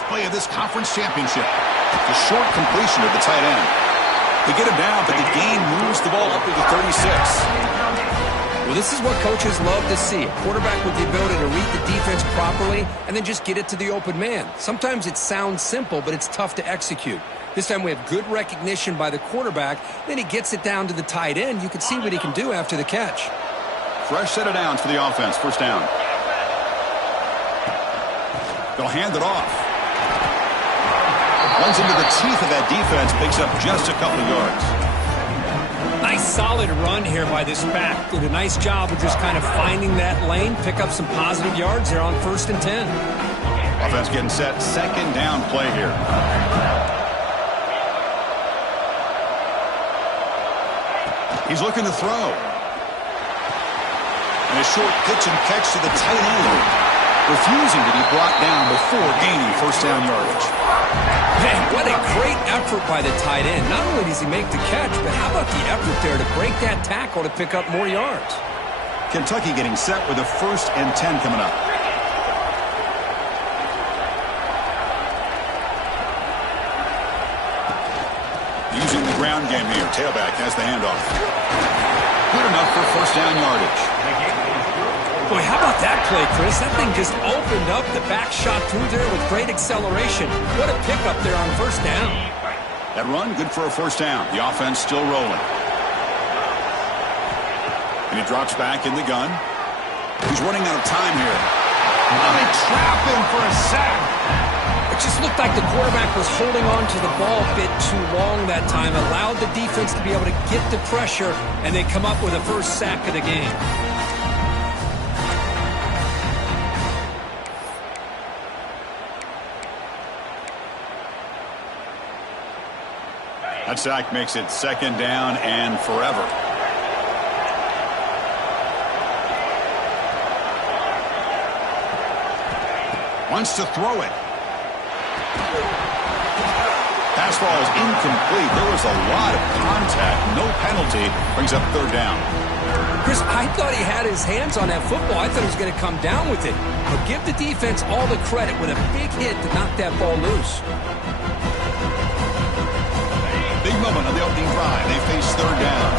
first play of this conference championship. It's a short completion of the tight end. They get him down, but the gain moves the ball up to the 36. Well, this is what coaches love to see. A quarterback with the ability to read the defense properly and then just get it to the open man. Sometimes it sounds simple, but it's tough to execute. This time we have good recognition by the quarterback. Then he gets it down to the tight end. You can see what he can do after the catch. Fresh set of downs for the offense. First down. They'll hand it off. Runs into the teeth of that defense. Picks up just a couple of yards. Nice solid run here by this back. Did a nice job of just kind of finding that lane. Pick up some positive yards there on 1st and 10. Offense getting set. Second down play here. He's looking to throw. And a short pitch and catch to the tight end. Refusing to be brought down before gaining first down yardage. Man, what a great effort by the tight end. Not only does he make the catch, but how about the effort there to break that tackle to pick up more yards? Kentucky getting set with a 1st and 10 coming up. Using the ground game here. Tailback has the handoff. Good enough for first down yardage. Boy, how about that play, Chris? That thing just opened up. The back shot through there with great acceleration. What a pickup there on first down. That run, good for a first down. The offense still rolling. And he drops back in the gun. He's running out of time here. Oh, they trap him for a sack. It just looked like the quarterback was holding on to the ball a bit too long that time. Allowed the defense to be able to get the pressure, and they come up with a first sack of the game. That sack makes it second down and forever. Wants to throw it. Pass ball is incomplete. There was a lot of contact. No penalty. Brings up third down. Chris, I thought he had his hands on that football. I thought he was going to come down with it. But give the defense all the credit with a big hit to knock that ball loose. Big moment on the opening drive. They face third down.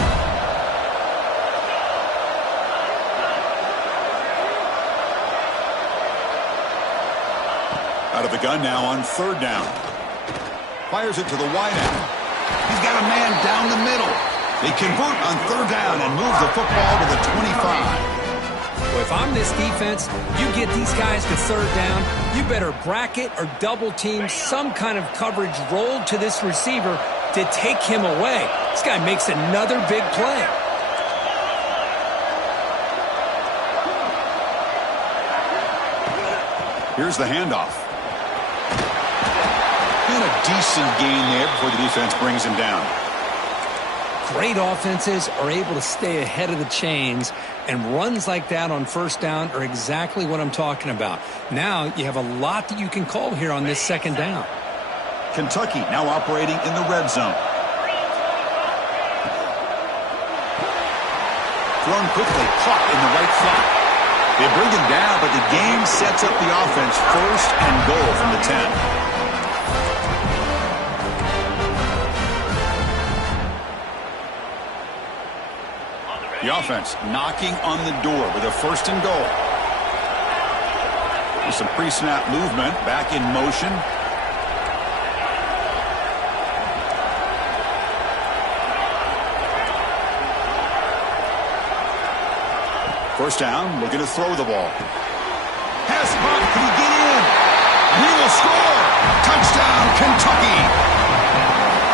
Out of the gun now on third down. Fires it to the wide end. He's got a man down the middle. They convert on third down and move the football to the 25. Well, if I'm this defense, you get these guys to third down, you better bracket or double team some kind of coverage rolled to this receiver to take him away. This guy makes another big play. Here's the handoff. And a decent gain there before the defense brings him down. Great offenses are able to stay ahead of the chains, and runs like that on first down are exactly what I'm talking about. Now you have a lot that you can call here on this second down. Kentucky now operating in the red zone. Thrown quickly, caught in the right flat. They bring him down, but the game sets up the offense. First and goal from the 10. The offense knocking on the door with a first and goal. With some pre-snap movement, back in motion. First down, looking to throw the ball. Pass bump, can he get in? And he will score! Touchdown, Kentucky!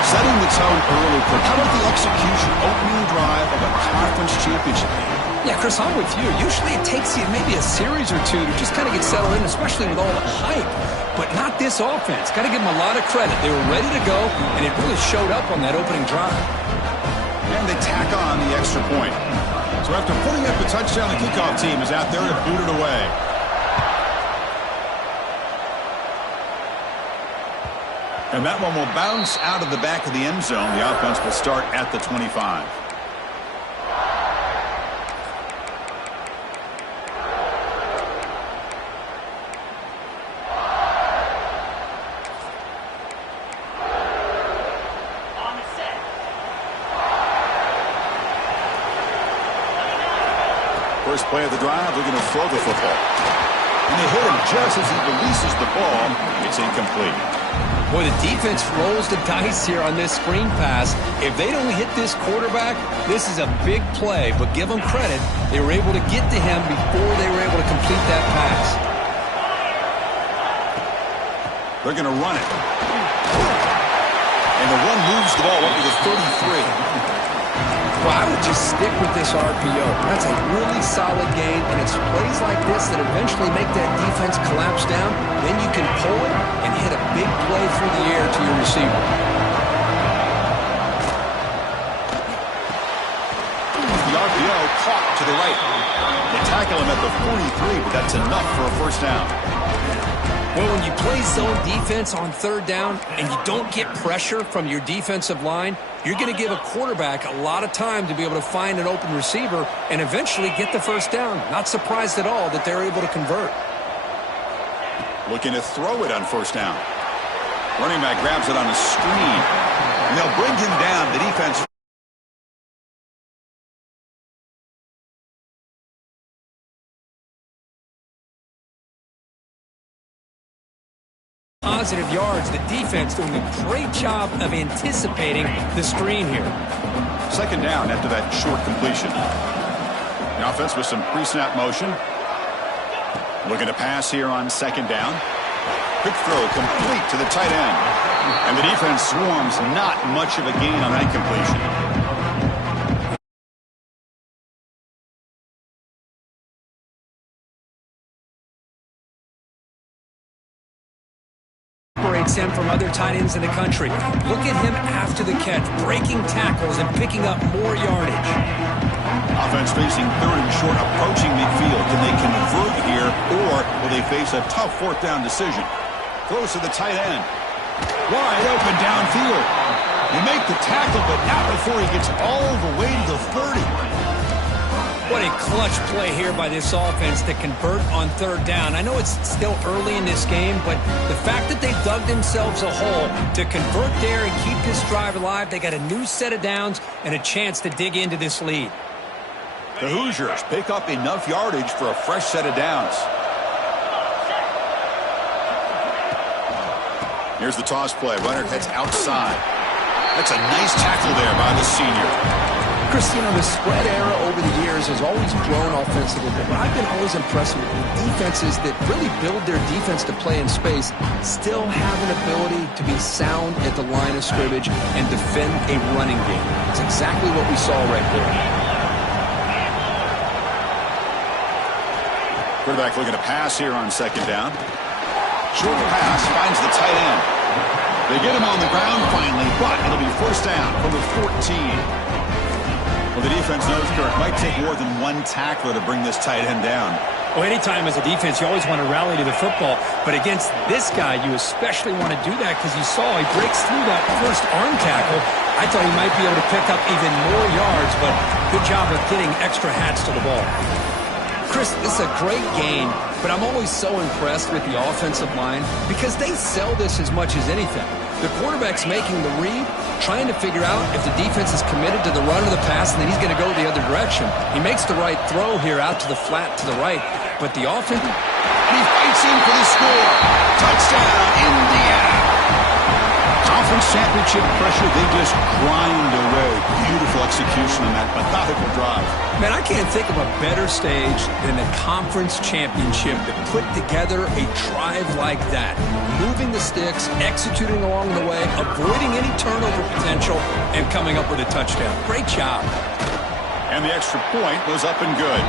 Setting the tone early, how about the execution, opening drive of a conference championship game? Yeah, Chris, I'm with you. Usually it takes you maybe a series or two to just kind of get settled in, especially with all the hype. But not this offense. Got to give them a lot of credit. They were ready to go, and it really showed up on that opening drive. And they tack on the extra point. So after putting up a touchdown, the kickoff team is out there to boot it away. And that one will bounce out of the back of the end zone. The offense will start at the 25. First play of the drive, they're going to throw the football. And they hit him just as he releases the ball. It's incomplete. Boy, the defense rolls the dice here on this screen pass. If they don't hit this quarterback, this is a big play. But give them credit, they were able to get to him before they were able to complete that pass. They're going to run it. And the run moves the ball up to the 33. Well, I would just stick with this RPO. That's a really solid game, and it's plays like this that eventually make that defense collapse down. Then you can pull it and hit a big play through the air to your receiver. The RPO caught to the right. They tackle him at the 43, but that's enough for a first down. Well, when you play zone defense on third down and you don't get pressure from your defensive line, you're going to give a quarterback a lot of time to be able to find an open receiver and eventually get the first down. Not surprised at all that they're able to convert. Looking to throw it on first down. Running back grabs it on a screen. And they'll bring him down. The defense. Positive yards. The defense doing a great job of anticipating the screen here. Second down after that short completion. The offense with some pre-snap motion. Looking to pass here on second down. Quick throw complete to the tight end. And the defense swarms, not much of a gain on that completion. Him from other tight ends in the country. Look at him after the catch, breaking tackles and picking up more yardage. Offense facing third and short, approaching midfield. Can they convert here, or will they face a tough fourth down decision? Throws to the tight end. Wide open downfield. You make the tackle, but not before he gets all the way to the 30. What a clutch play here by this offense to convert on third down. I know it's still early in this game, but the fact that they dug themselves a hole to convert there and keep this drive alive, they got a new set of downs and a chance to dig into this lead. The Hoosiers pick up enough yardage for a fresh set of downs. Here's the toss play. Runner heads outside. That's a nice tackle there by the senior. Chris, you know, the spread era over the years has always grown offensively, but I've been always impressed with defenses that really build their defense to play in space, still have an ability to be sound at the line of scrimmage and defend a running game. It's exactly what we saw right there. Quarterback looking to pass here on second down. Short pass finds the tight end. They get him on the ground finally, but it'll be first down from the 14. Well, the defense knows, Kirk, might take more than one tackler to bring this tight end down. Well, anytime as a defense, you always want to rally to the football. But against this guy, you especially want to do that because you saw he breaks through that first arm tackle. I thought he might be able to pick up even more yards, but good job of getting extra hats to the ball. Chris, this is a great game, but I'm always so impressed with the offensive line because they sell this as much as anything. The quarterback's making the read, trying to figure out if the defense is committed to the run or the pass, and then he's going to go the other direction. He makes the right throw here out to the flat to the right, but the offense... He fights in for the score. Touchdown, Indiana. Conference championship pressure, they just grind away. Beautiful execution on that methodical drive. Man, I can't think of a better stage than the conference championship to put together a drive like that. Moving the sticks, executing along the way, avoiding any turnover potential, and coming up with a touchdown. Great job. And the extra point was up and good.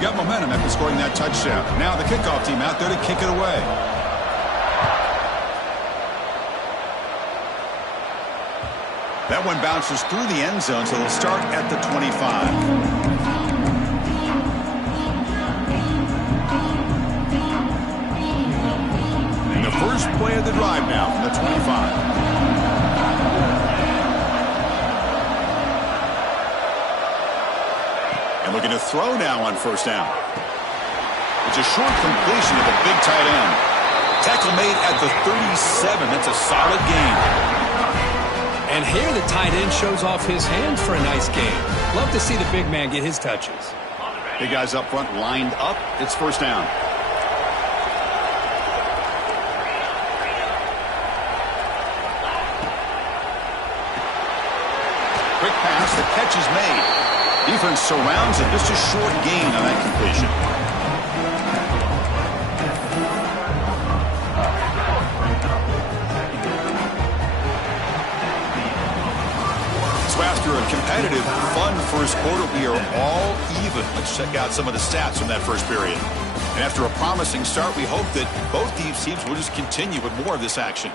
Got momentum after scoring that touchdown. Now the kickoff team out there to kick it away. That one bounces through the end zone, so they'll start at the 25. And the first play of the drive now from the 25. Looking to throw now on first down. It's a short completion of the big tight end. Tackle made at the 37. That's a solid gain. And here the tight end shows off his hands for a nice gain. Love to see the big man get his touches. Big guys up front lined up. It's first down. Quick pass. The catch is made. Defense surrounds it. Just a short gain on that completion. So after a competitive, fun first quarter, we are all even. Let's check out some of the stats from that first period. And after a promising start, we hope that both these teams will just continue with more of this action.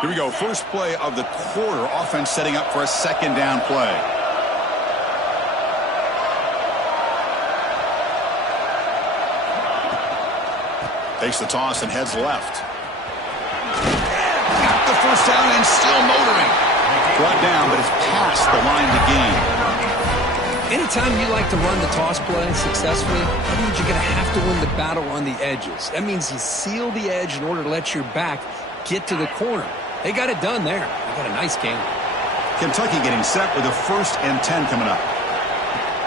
Here we go. First play of the quarter. Offense setting up for a second down play. Takes the toss and heads left. Got the first down and still motoring. Brought down, but it's past the line to gain. Anytime you like to run the toss play successfully, that means you're going to have to win the battle on the edges. That means you seal the edge in order to let your back get to the corner. They got it done there. They got a nice game. Kentucky getting set with a 1st and 10 coming up.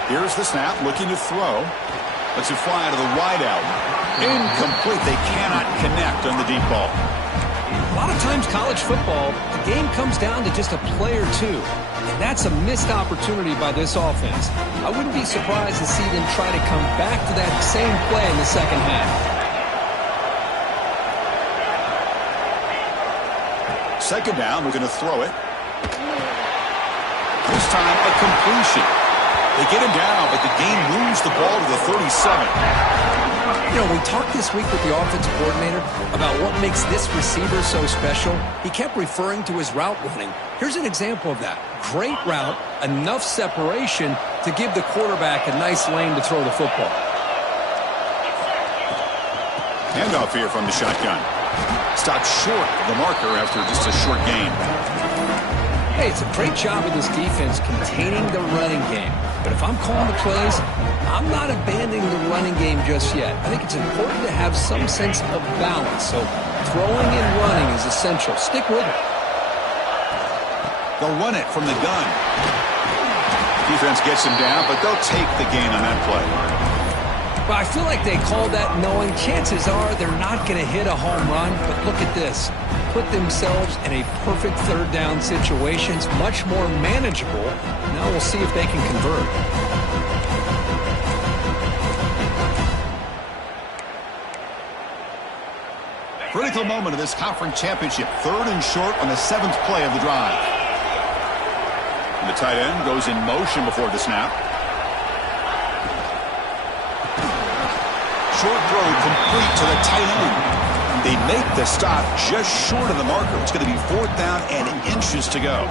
Here's the snap, looking to throw. Lets it fly out of the wideout. Incomplete. They cannot connect on the deep ball. A lot of times college football, the game comes down to just a play or two. And that's a missed opportunity by this offense. I wouldn't be surprised to see them try to come back to that same play in the second half. Second down, we're going to throw it. This time, a completion. They get him down, but the game moves the ball to the 37. You know, we talked this week with the offensive coordinator about what makes this receiver so special. He kept referring to his route running. Here's an example of that. Great route, enough separation to give the quarterback a nice lane to throw the football. Handoff here from the shotgun. Stopped short of the marker after just a short gain. Hey, it's a great job of this defense containing the running game. But if I'm calling the plays, I'm not abandoning the running game just yet. I think it's important to have some sense of balance. So throwing and running is essential. Stick with it. They'll run it from the gun. Defense gets him down, but they'll take the gain on that play. Well, I feel like they call that knowing chances are they're not going to hit a home run. But look at this. Put themselves in a perfect third down situation. It's much more manageable. Now we'll see if they can convert. Critical moment of this conference championship. 3rd and short on the 7th play of the drive. And the tight end goes in motion before the snap. Short throw complete to the tight end. They make the stop just short of the marker. It's going to be 4th down and inches to go.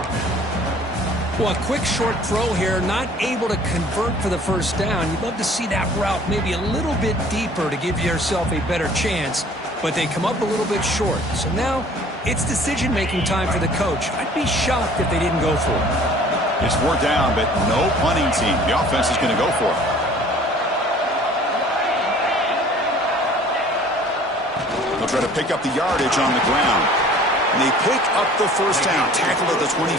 Well, a quick short throw here, not able to convert for the first down. You'd love to see that route maybe a little bit deeper to give yourself a better chance, but they come up a little bit short. So now it's decision-making time for the coach. I'd be shocked if they didn't go for it. It's 4th down, but no punting team. The offense is going to go for it. They'll try to pick up the yardage on the ground. And they pick up the first down, tackled at the 25.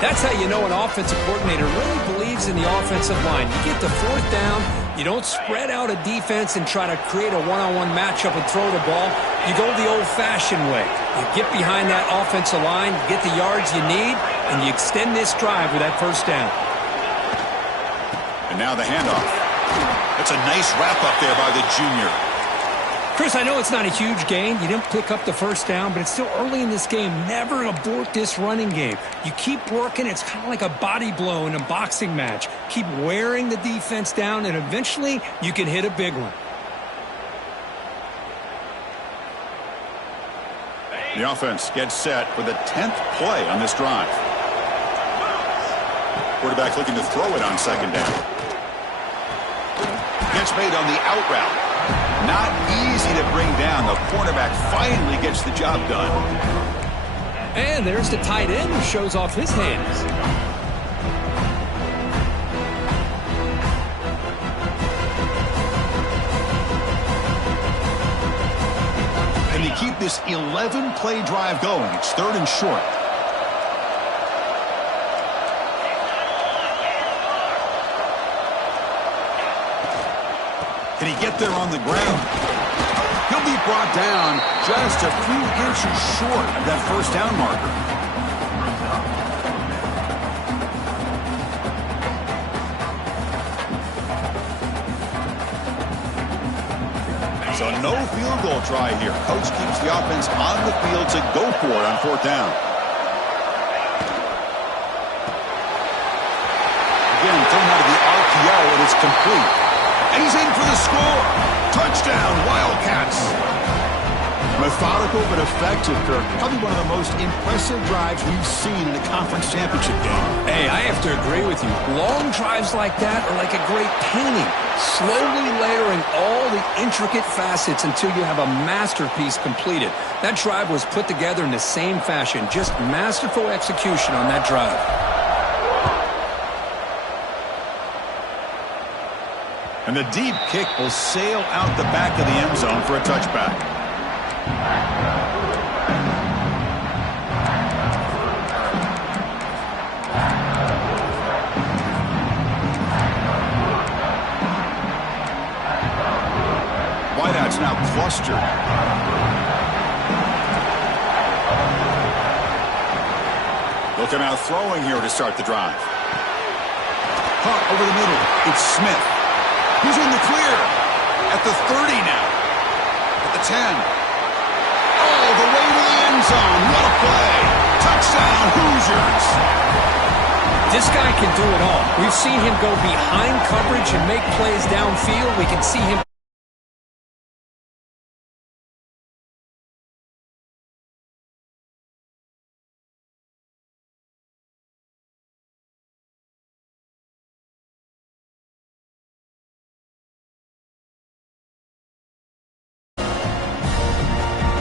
That's how you know an offensive coordinator really believes in the offensive line. You get to 4th down, you don't spread out a defense and try to create a one-on-one matchup and throw the ball. You go the old-fashioned way. You get behind that offensive line, you get the yards you need, and you extend this drive with that first down. And now the handoff. That's a nice wrap-up there by the junior. Chris, I know it's not a huge gain. You didn't pick up the first down, but it's still early in this game. Never abort this running game. You keep working. It's kind of like a body blow in a boxing match. Keep wearing the defense down, and eventually you can hit a big one. The offense gets set for the 10th play on this drive. Quarterback looking to throw it on second down. Catch made on the out route. Not easy to bring down. The cornerback finally gets the job done. And there's the tight end who shows off his hands. And to keep this 11-play drive going, it's 3rd and short. Can he get there on the ground? He'll be brought down just a few inches short of that first down marker. So no field goal try here. Coach keeps the offense on the field to go for it on 4th down. Again, thrown out of the RPO, and it's complete. And he's in for the score. Touchdown, Wildcats. Methodical but effective, Kirk. Probably one of the most impressive drives we've seen in a conference championship game. Hey, I have to agree with you. Long drives like that are like a great painting. Slowly layering all the intricate facets until you have a masterpiece completed. That drive was put together in the same fashion. Just masterful execution on that drive. And the deep kick will sail out the back of the end zone for a touchback. Wideout's now clustered. Looking out throwing here to start the drive. Caught over the middle. It's Smith. He's in the clear. At the 30 now. At the 10. All the way to the end zone. What a play. Touchdown, Hoosiers. This guy can do it all. We've seen him go behind coverage and make plays downfield. We can see him.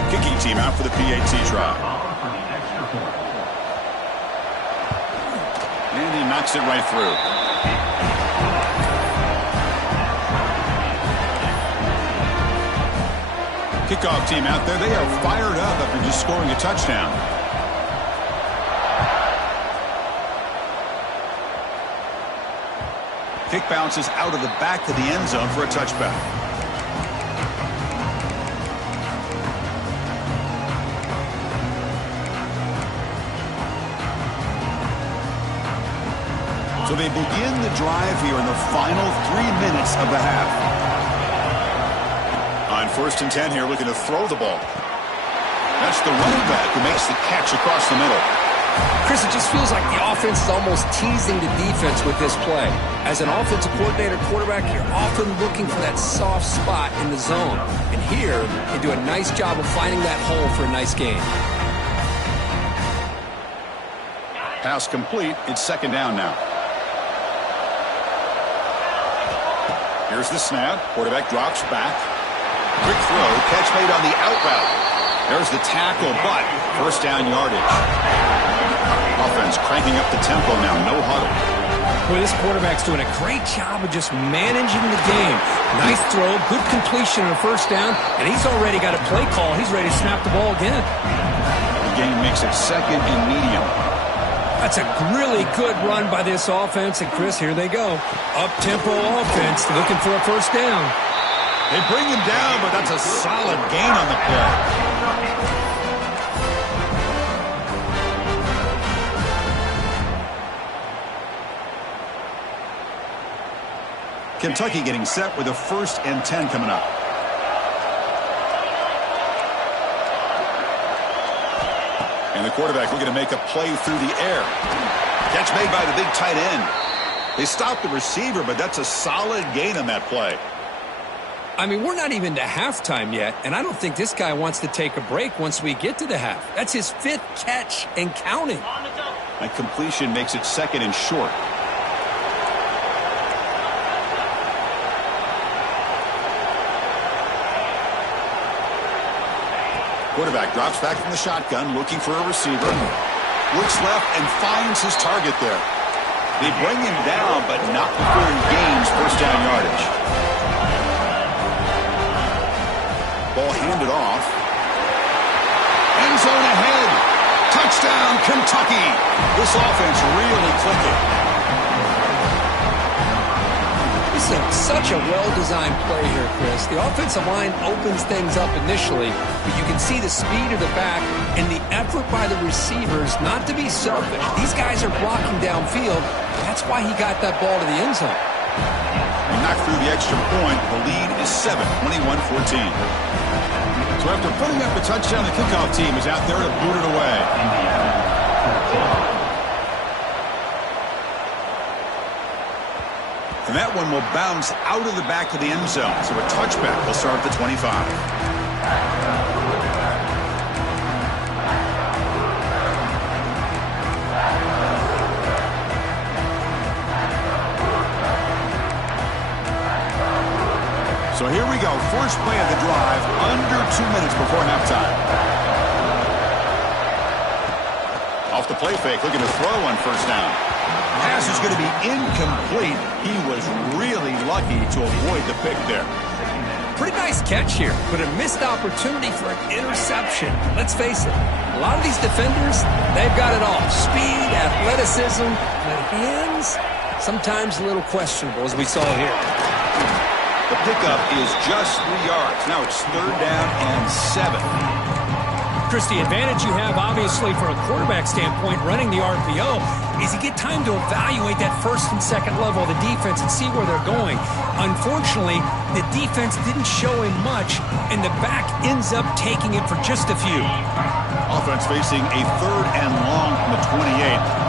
Kicking team out for the PAT try. And he knocks it right through. Kickoff team out there. They are fired up after just scoring a touchdown. Kick bounces out of the back of the end zone for a touchback. So they begin the drive here in the final 3 minutes of the half. On 1st and 10 here, looking to throw the ball. That's the running back who makes the catch across the middle. Chris, it just feels like the offense is almost teasing the defense with this play. As an offensive coordinator, quarterback, you're often looking for that soft spot in the zone. And here, they do a nice job of finding that hole for a nice gain. Pass complete. It's 2nd down now. Here's the snap. Quarterback drops back. Quick throw. Catch made on the out route. There's the tackle, but 1st down yardage. Offense cranking up the tempo now. No huddle. Boy, this quarterback's doing a great job of just managing the game. Nice throw, good completion on a 1st down, and he's already got a play call. He's ready to snap the ball again. The game makes it 2nd and medium. That's a really good run by this offense. And, Chris, here they go. Up-tempo offense looking for a 1st down. They bring him down, but that's a solid gain on the play. Kentucky getting set with a 1st and 10 coming up. And the quarterback looking to make a play through the air. Catch made by the big tight end. They stopped the receiver, but that's a solid gain on that play. I mean, we're not even to halftime yet, and I don't think this guy wants to take a break once we get to the half. That's his 5th catch and counting. That completion makes it 2nd and short. Quarterback drops back from the shotgun, looking for a receiver. Looks left and finds his target there. They bring him down, but not before he gains first down yardage. Ball handed off. End zone ahead. Touchdown, Kentucky. This offense really clicking. This is such a well-designed play here, Chris. The offensive line opens things up initially, but you can see the speed of the back and the effort by the receivers not to be selfish. These guys are blocking downfield. That's why he got that ball to the end zone. He knocked through the extra point. The lead is 7, 21-14. So after putting up a touchdown, the kickoff team is out there to boot it away. And that one will bounce out of the back of the end zone. So a touchback will start at the 25. So here we go. First play of the drive, under 2 minutes before halftime. Off the play fake, looking to throw on first down. Pass is going to be incomplete. He was really lucky to avoid the pick there. Pretty nice catch here, but a missed opportunity for an interception. Let's face it, a lot of these defenders, they've got it all. Speed, athleticism, but hands, sometimes a little questionable, as we saw here. The pickup is just 3 yards. Now it's third down and 7. Chris, the advantage you have, obviously, for a quarterback standpoint, running the RPO, is you get time to evaluate that first and second level of the defense and see where they're going. Unfortunately, the defense didn't show him much, and the back ends up taking it for just a few. Offense facing a third and long from the 28.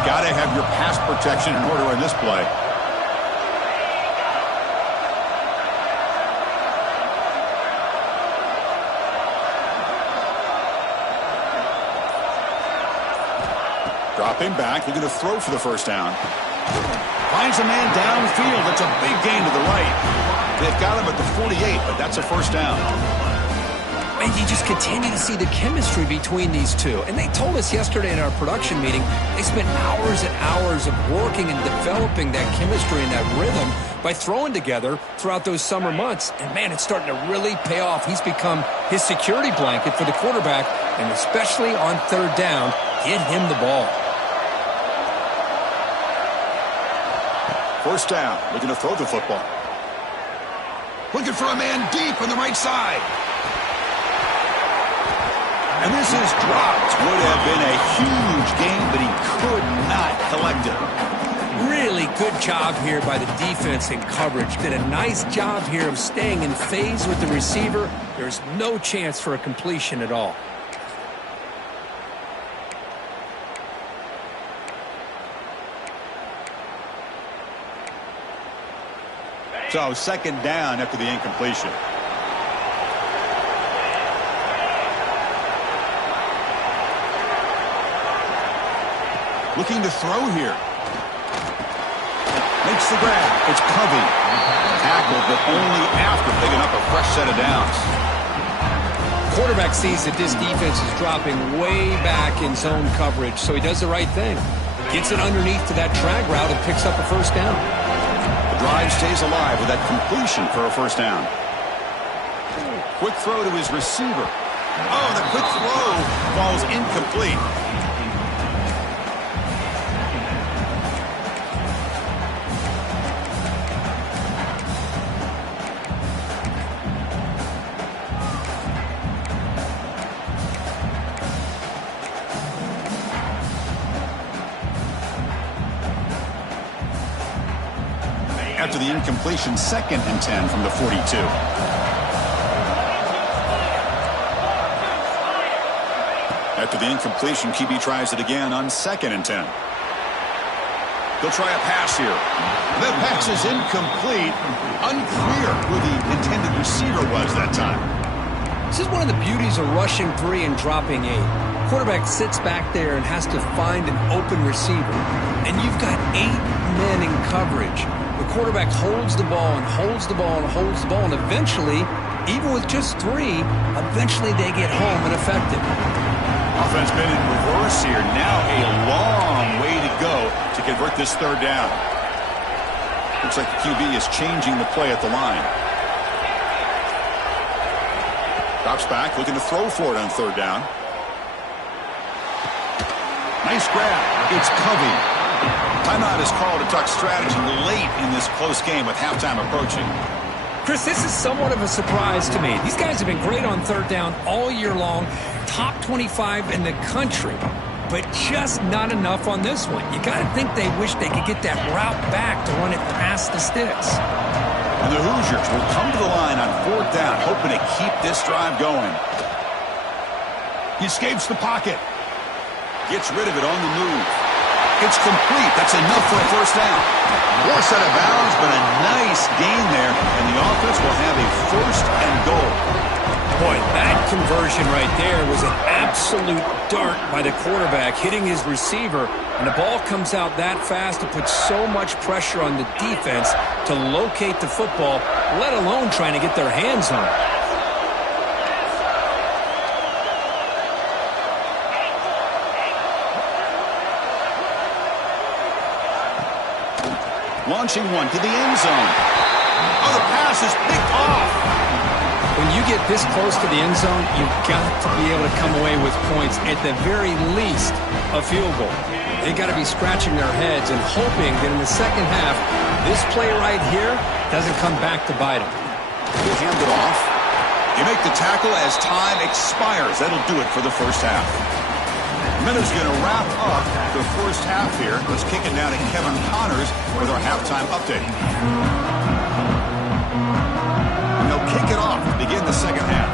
Got to have your pass protection in order on this play. Dropping back, looking to throw for the first down. Finds a man downfield. That's a big gain to the right. They've got him at the 48, but that's a first down. And you just continue to see the chemistry between these two. And they told us yesterday in our production meeting, they spent hours and hours of working and developing that chemistry and that rhythm by throwing together throughout those summer months. And, man, it's starting to really pay off. He's become his security blanket for the quarterback, and especially on third down, get him the ball. First down, looking to throw the football. Looking for a man deep on the right side. And this is dropped. Would have been a huge gain, but he could not collect it. Really good job here by the defense in coverage. Did a nice job here of staying in phase with the receiver. There's no chance for a completion at all. So second down after the incompletion. Looking to throw here. Makes the grab. It's Covey. Tackled, but only after picking up a fresh set of downs. Quarterback sees that this defense is dropping way back in zone coverage, so he does the right thing. Gets it underneath to that drag route and picks up a first down. Drive stays alive with that completion for a first down. Quick throw to his receiver. Oh, the quick throw falls incomplete. After the incompletion, 2nd and 10 from the 42. After the incompletion, QB tries it again on 2nd and 10. They'll try a pass here. The pass is incomplete. Unclear who the intended receiver was that time. This is one of the beauties of rushing 3 and dropping 8. Quarterback sits back there and has to find an open receiver. And you've got 8 men in coverage. The quarterback holds the ball and holds the ball and holds the ball, and eventually Even with just 3, eventually they get home and effective. Offense been in reverse here. Now a long way to go to convert this third down. Looks like the QB is changing the play at the line. Drops back, looking to throw for it on third down. Nice grab. It's Covey. Timeout is called to talk strategy late in this close game with halftime approaching. Chris, this is somewhat of a surprise to me. These guys have been great on third down all year long, top 25 in the country, but just not enough on this one. You got to think they wish they could get that route back to run it past the sticks. And the Hoosiers will come to the line on fourth down, hoping to keep this drive going. He escapes the pocket. Gets rid of it on the move. It's complete. That's enough for a first down. More set of bounds, but a nice gain there, and the offense will have a first and goal. Boy, that conversion right there was an absolute dart by the quarterback hitting his receiver, and the ball comes out that fast to put so much pressure on the defense to locate the football, let alone trying to get their hands on it. Launching one to the end zone. Oh, the pass is picked off. When you get this close to the end zone, you've got to be able to come away with points, at the very least, a field goal. They got to be scratching their heads and hoping that in the second half, this play right here doesn't come back to bite them. He'll hand it off. You make the tackle as time expires. That'll do it for the first half. Minutes going to wrap up the first half here. Let's kick it down to Kevin Connors with our halftime update. And they'll kick it off to begin the second half.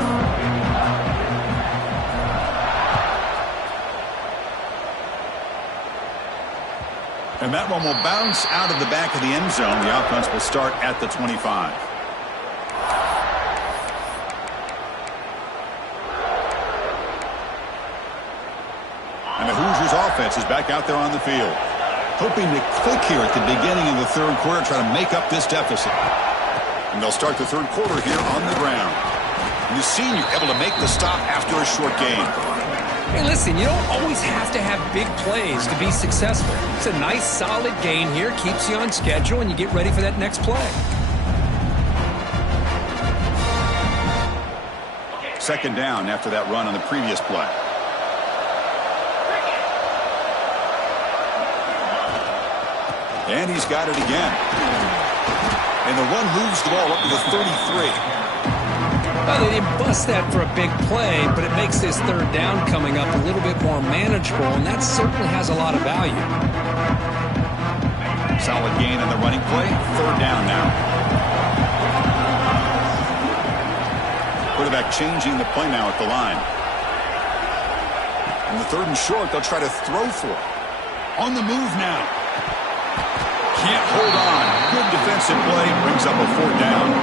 And that one will bounce out of the back of the end zone. The offense will start at the 25. And the Hoosiers offense is back out there on the field. Hoping to click here at the beginning of the third quarter, try to make up this deficit. And they'll start the third quarter here on the ground. And the senior able to make the stop after a short game. Hey, listen, you don't always have to have big plays to be successful. It's a nice, solid gain here, keeps you on schedule, and you get ready for that next play. Second down after that run on the previous play. And he's got it again. And the run moves the ball up to the 33. Well, they didn't bust that for a big play, but it makes this third down coming up a little bit more manageable, and that certainly has a lot of value. Solid gain in the running play. Third down now. Quarterback changing the play now at the line. And the third and short, they'll try to throw for it. On the move now. Can't hold on. Good defensive play. Brings up a fourth down.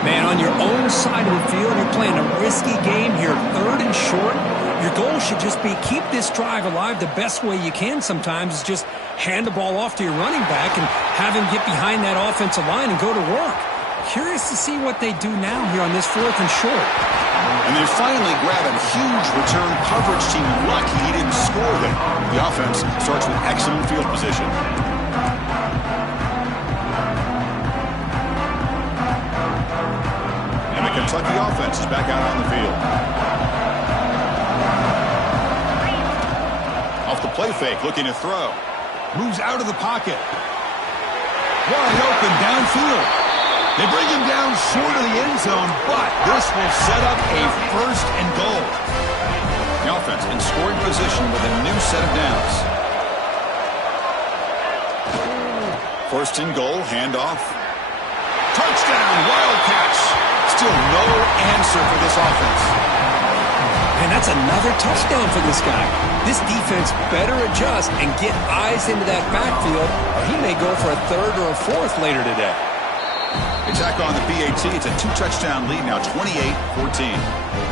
Man, on your own side of the field, you're playing a risky game here. Third and short. Your goal should just be keep this drive alive the best way you can sometimes is just hand the ball off to your running back and have him get behind that offensive line and go to work. Curious to see what they do now here on this fourth and short. And they finally grab a huge return coverage team. Lucky he didn't score there. The offense starts with excellent field position. And the Kentucky offense is back out on the field. Off the play fake, looking to throw. Moves out of the pocket. Wide open downfield. They bring him down short of the end zone, but this will set up a first and goal. The offense in scoring position with a new set of downs. First and goal, handoff. Touchdown, Wildcats. Still no answer for this offense. And that's another touchdown for this guy. This defense better adjust and get eyes into that backfield, or he may go for a third or a fourth later today. Attack on the PAT. It's a two-touchdown lead now, 28-14.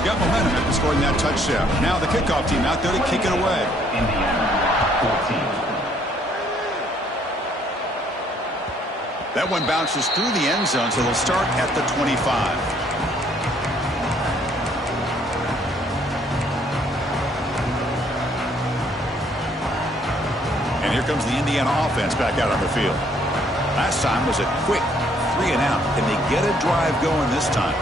Got momentum after scoring that touchdown. Now the kickoff team out there to kick it away. That one bounces through the end zone, so they'll start at the 25. And here comes the Indiana offense back out on the field. Last time was a quick 3 and out. Can they get a drive going this time?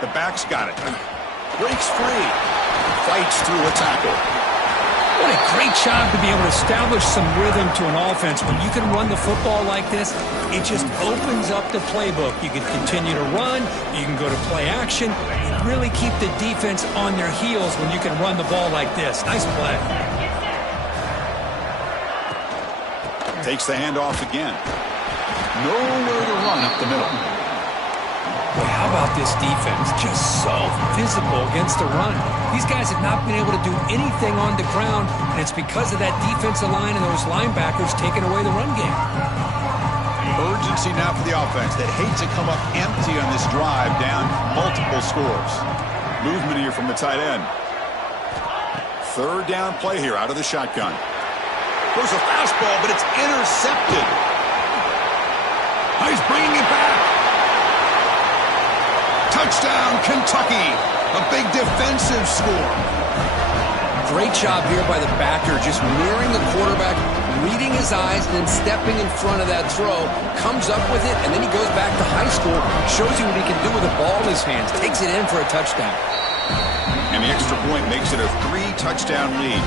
The back's got it. Breaks free. Fights through a tackle. What a great job to be able to establish some rhythm to an offense. When you can run the football like this, it just opens up the playbook. You can continue to run. You can go to play action. And really keep the defense on their heels when you can run the ball like this. Nice play. Takes the handoff again. Nowhere to run up the middle. Boy, how about this defense? Just so physical against the run. These guys have not been able to do anything on the ground, and it's because of that defensive line and those linebackers taking away the run game. Urgency now for the offense that hates to come up empty on this drive, down multiple scores. Movement here from the tight end. Third down play here out of the shotgun. There's a fastball, but it's intercepted. He's bringing it back. Touchdown, Kentucky. A big defensive score. Great job here by the backer, just mirroring the quarterback, reading his eyes, and then stepping in front of that throw. Comes up with it, and then he goes back to high school, shows you what he can do with the ball in his hands, takes it in for a touchdown. And the extra point makes it a 3-touchdown lead.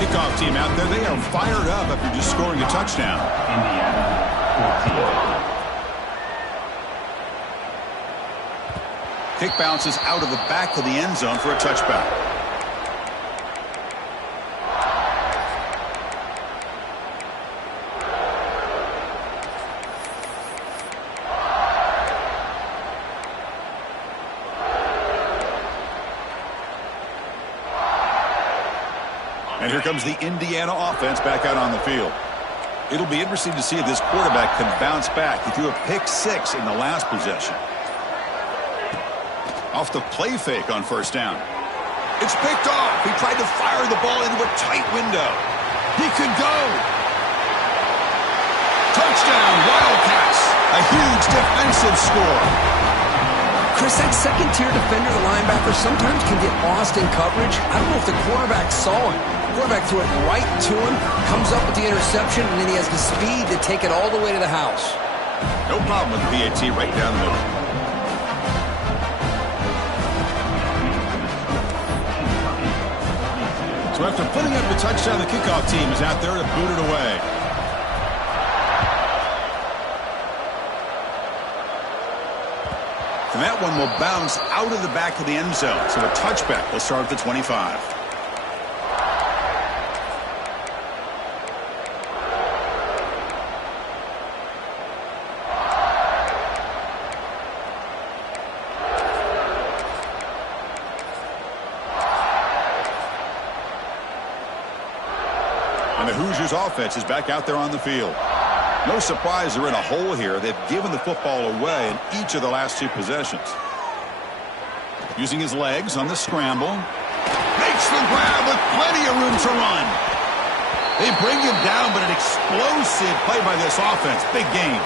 Kickoff team out there, they are fired up after just scoring a touchdown. Kick bounces out of the back of the end zone for a touchback. And here comes the Indiana offense back out on the field. It'll be interesting to see if this quarterback can bounce back. He threw a pick-6 in the last possession. Off the play fake on first down. It's picked off. He tried to fire the ball into a tight window. He could go. Touchdown, Wildcats. A huge defensive score. Chris, that second-tier defender, the linebacker, sometimes can get lost in coverage. I don't know if the quarterback saw it. The quarterback threw it right to him, comes up with the interception, and then he has the speed to take it all the way to the house. No problem with the PAT right down the middle. So after putting up the touchdown, the kickoff team is out there to boot it away. And that one will bounce out of the back of the end zone. So a touchback will start at the 25. And the Hoosiers offense is back out there on the field. No surprise they're in a hole here. They've given the football away in each of the last 2 possessions. Using his legs on the scramble. Makes the grab with plenty of room to run. They bring him down, but an explosive play by this offense. Big gain.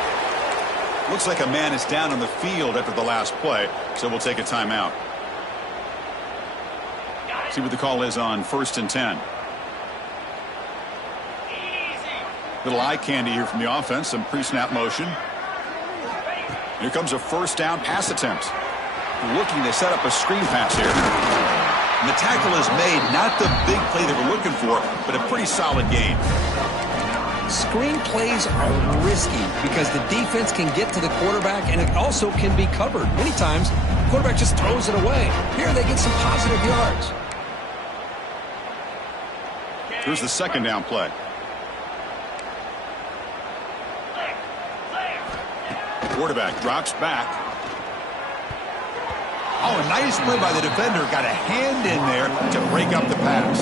Looks like a man is down on the field after the last play, so we'll take a timeout. See what the call is on 1st and 10. Little eye candy here from the offense, some pre-snap motion. Here comes a first down pass attempt. Looking to set up a screen pass here. And the tackle is made, not the big play they were looking for, but a pretty solid gain. Screen plays are risky because the defense can get to the quarterback and it also can be covered. Many times, the quarterback just throws it away. Here they get some positive yards. Here's the second down play. Quarterback drops back. Oh, a nice play by the defender. Got a hand in there to break up the pass.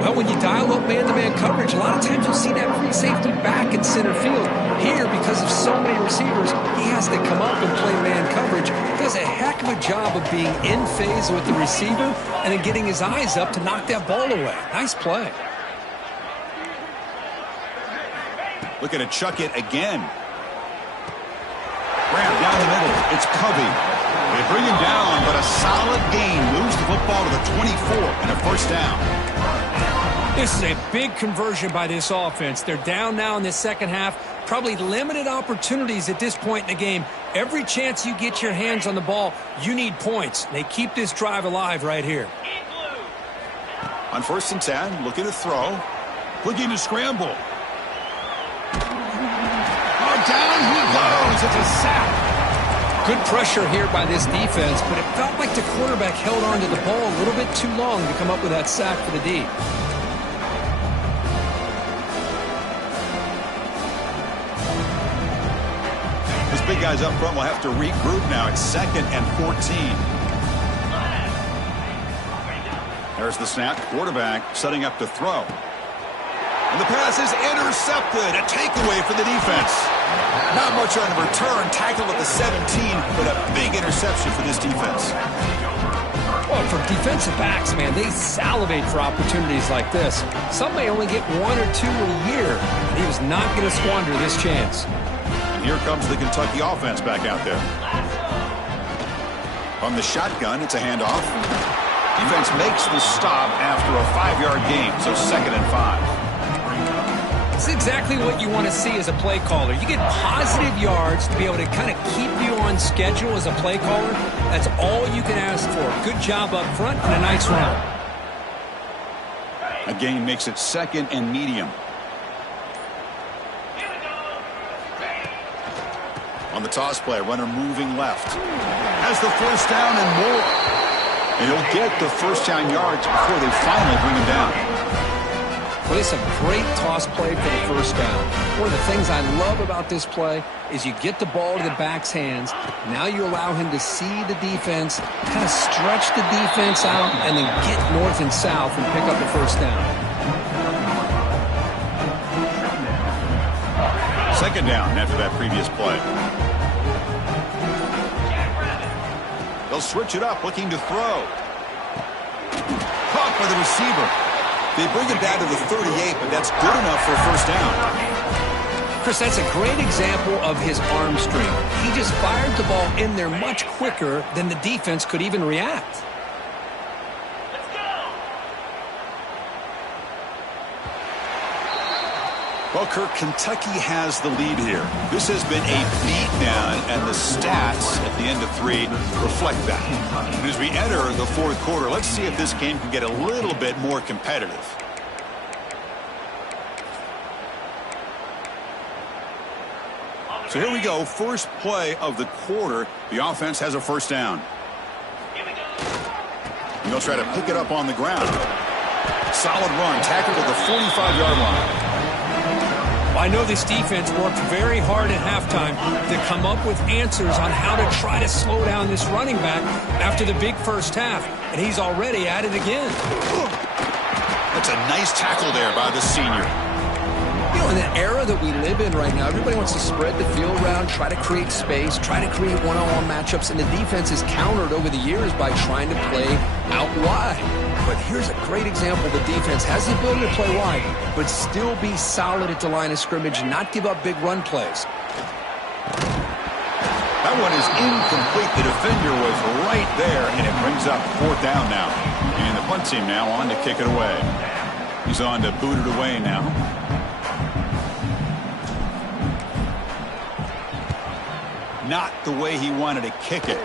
Well, when you dial up man-to-man coverage, a lot of times you'll see that free safety back in center field. Here, because of so many receivers, he has to come up and play man coverage. Does a heck of a job of being in phase with the receiver and then getting his eyes up to knock that ball away. Nice play. Looking to chuck it again. Graham down the middle. It's Covey. They bring him down, but a solid gain moves the football to the 24 and a first down. This is a big conversion by this offense. They're down now in the second half. Probably limited opportunities at this point in the game. Every chance you get your hands on the ball, you need points. They keep this drive alive right here. On 1st and 10, looking to throw. Looking to scramble. Oh, down he goes. It's a sack. Good pressure here by this defense, but it felt like the quarterback held on to the ball a little bit too long to come up with that sack for the D. These big guys up front will have to regroup now. It's 2nd and 14. There's the snap. Quarterback setting up to throw. And the pass is intercepted. A takeaway for the defense. Not much on the return. Tackled at the 17, but a big interception for this defense. Well, for defensive backs, man, they salivate for opportunities like this. Some may only get 1 or 2 a year. He was not going to squander this chance. And here comes the Kentucky offense back out there. From the shotgun, it's a handoff. Defense makes the stop after a 5-yard gain, so 2nd and 5. It's exactly what you want to see as a play caller. You get positive yards to be able to kind of keep you on schedule as a play caller. That's all you can ask for. Good job up front and a nice run. A gain makes it 2nd and medium. On the toss play, runner moving left. Has the first down and more. And he'll get the first down yards before they finally bring him down. Well, it's a great toss play for the first down. One of the things I love about this play is you get the ball to the back's hands. Now you allow him to see the defense, kind of stretch the defense out, and then get north and south and pick up the first down. 2nd down after that previous play. They'll switch it up, looking to throw. Caught by the receiver. They bring it down to the 38, but that's good enough for a first down. Chris, that's a great example of his arm strength. He just fired the ball in there much quicker than the defense could even react. Well, Kirk, Kentucky has the lead here. This has been a beatdown, and the stats at the end of 3 reflect that. And as we enter the 4th quarter, let's see if this game can get a little bit more competitive. So here we go, first play of the quarter. The offense has a first down. And they'll try to pick it up on the ground. Solid run, tackled at the 45-yard line. I know this defense worked very hard at halftime to come up with answers on how to try to slow down this running back after the big first half, and he's already at it again. That's a nice tackle there by the senior. You know, in the era that we live in right now, everybody wants to spread the field around, try to create space, try to create one-on-one matchups, and the defense is countered over the years by trying to play out wide. But here's a great example. The defense has the ability to play wide, but still be solid at the line of scrimmage and not give up big run plays. That one is incomplete. The defender was right there, and it brings up 4th down now. And the punt team now on to kick it away. He's on to boot it away now. Not the way he wanted to kick it.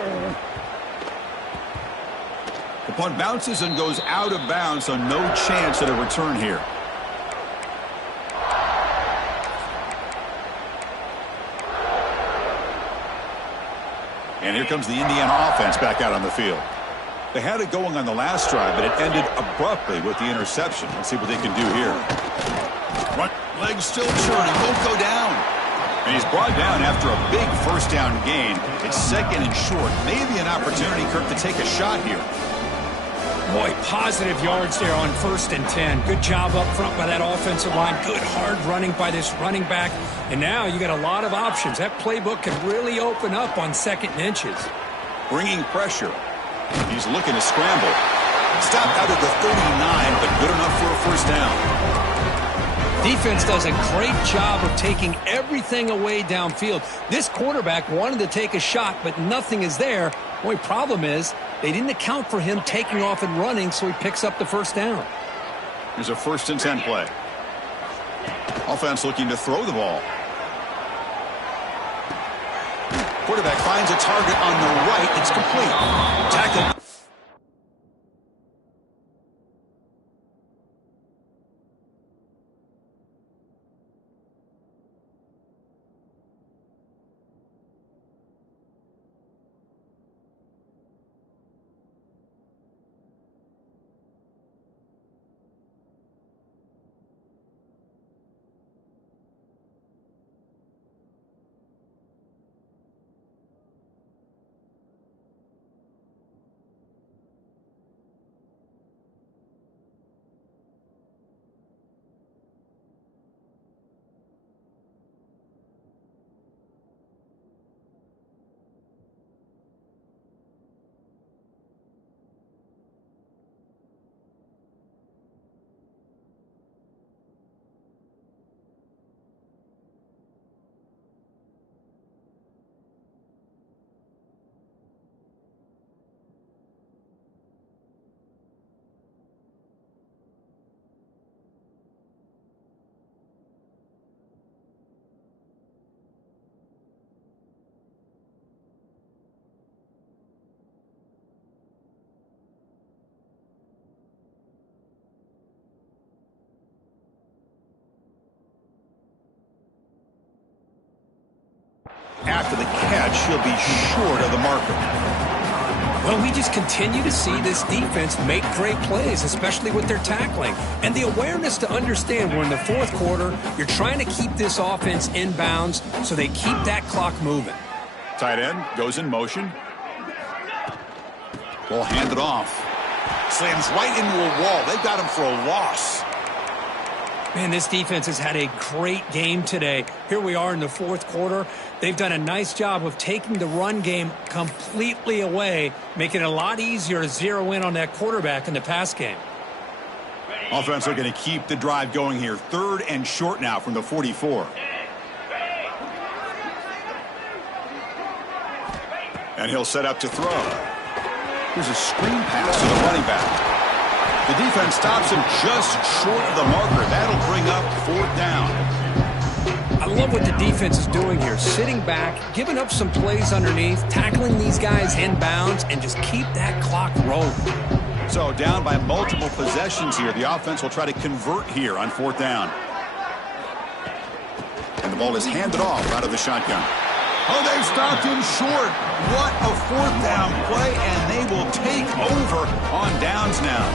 The punt bounces and goes out of bounds, so no chance at a return here. And here comes the Indiana offense back out on the field. They had it going on the last drive, but it ended abruptly with the interception. Let's see what they can do here. Front leg still churning, won't go down. And he's brought down after a big first down gain. It's 2nd and short. Maybe an opportunity, Kirk, to take a shot here. Boy, positive yards there on 1st and 10. Good job up front by that offensive line. Good hard running by this running back. And now you got a lot of options. That playbook can really open up on 2nd and inches. Bringing pressure. He's looking to scramble. Stopped out at the 39, but good enough for a first down. Defense does a great job of taking everything away downfield. This quarterback wanted to take a shot, but nothing is there. The only problem is they didn't account for him taking off and running, so he picks up the first down. Here's a 1st and 10 play. Offense looking to throw the ball. Quarterback finds a target on the right. It's complete. Tackle. After the catch, he'll be short of the marker. Well, we just continue to see this defense make great plays, especially with their tackling. And the awareness to understand we're in the 4th quarter, you're trying to keep this offense in bounds so they keep that clock moving. Tight end goes in motion. Ball handed off. Slams right into a wall. They've got him for a loss. Man, this defense has had a great game today. Here we are in the 4th quarter. They've done a nice job of taking the run game completely away, making it a lot easier to zero in on that quarterback in the pass game. Offense are going to keep the drive going here. 3rd and short now from the 44. And he'll set up to throw. Here's a screen pass to the running back. The defense stops him just short of the marker. That'll bring up 4th down. I love what the defense is doing here. Sitting back, giving up some plays underneath, tackling these guys in bounds, and just keep that clock rolling. So down by multiple possessions here. The offense will try to convert here on 4th down. And the ball is handed off out of the shotgun. Oh, they've stopped him short. What a 4th down play, and they will take over on downs now.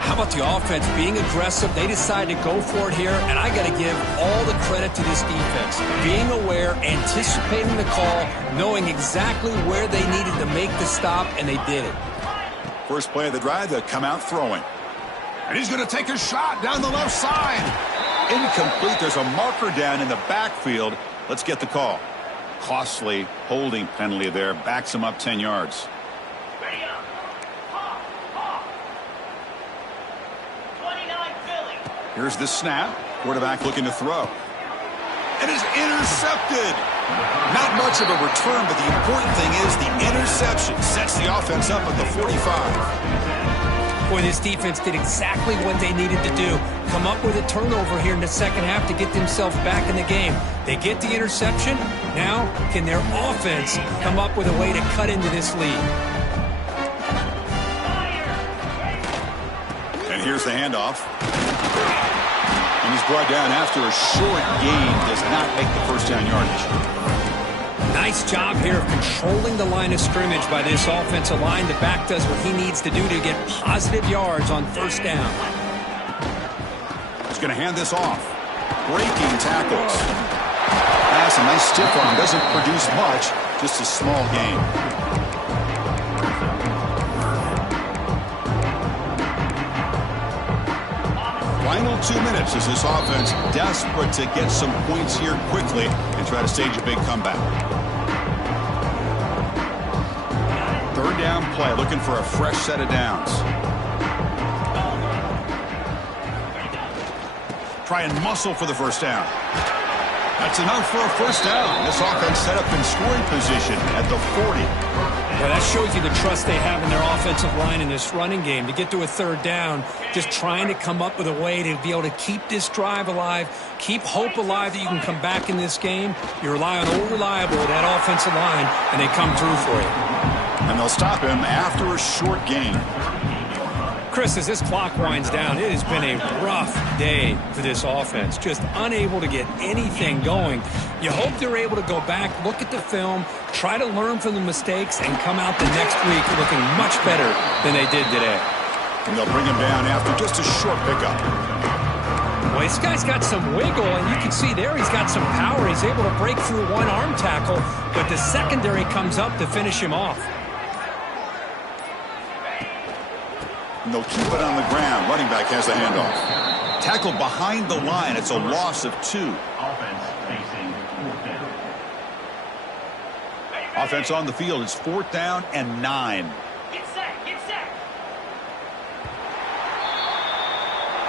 How about the offense being aggressive? They decided to go for it here, and I got to give all the credit to this defense. Being aware, anticipating the call, knowing exactly where they needed to make the stop, and they did it. First play of the drive, they'll come out throwing. And he's going to take a shot down the left side. Incomplete. There's a marker down in the backfield. Let's get the call. Costly holding penalty there. Backs him up 10 yards. Here's the snap. Quarterback looking to throw. And is intercepted. Not much of a return, but the important thing is the interception sets the offense up at the 45. Boy, this defense did exactly what they needed to do. Come up with a turnover here in the 2nd half to get themselves back in the game. They get the interception. Now, can their offense come up with a way to cut into this lead? And here's the handoff. And he's brought down after a short gain. Does not make the first down yardage. Nice job here of controlling the line of scrimmage by this offensive line. The back does what he needs to do to get positive yards on 1st down. He's going to hand this off. Breaking tackles. Pass, a nice stiff arm. Doesn't produce much. Just a small gain. Final 2 minutes as this offense desperate to get some points here quickly and try to stage a big comeback. 3rd down play, looking for a fresh set of downs. try and muscle for the first down. That's enough for a first down. This offense set up in scoring position at the 40. Well, that shows you the trust they have in their offensive line in this running game. To get to a third down, just trying to come up with a way to be able to keep this drive alive, keep hope alive that you can come back in this game. You rely on old reliable, that offensive line, and they come through for you. And they'll stop him after a short gain. Chris, as this clock winds down, it has been a rough day for this offense. Just unable to get anything going. You hope they're able to go back, look at the film, try to learn from the mistakes, and come out the next week looking much better than they did today. And they'll bring him down after just a short pickup. Well, this guy's got some wiggle, and you can see there he's got some power. He's able to break through one arm tackle, but the secondary comes up to finish him off. And they'll keep it on the ground. Running back has the handoff. Tackle behind the line. It's a loss of 2. Offense on the field. It's 4th down and 9. Get set, get set.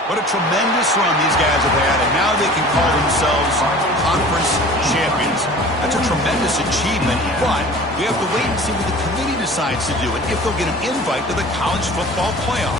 What a tremendous run these guys have had, and now they can call themselves conference champions. That's a tremendous achievement, but we have to wait and see what the committee decides to do and if they'll get an invite to the college football playoff.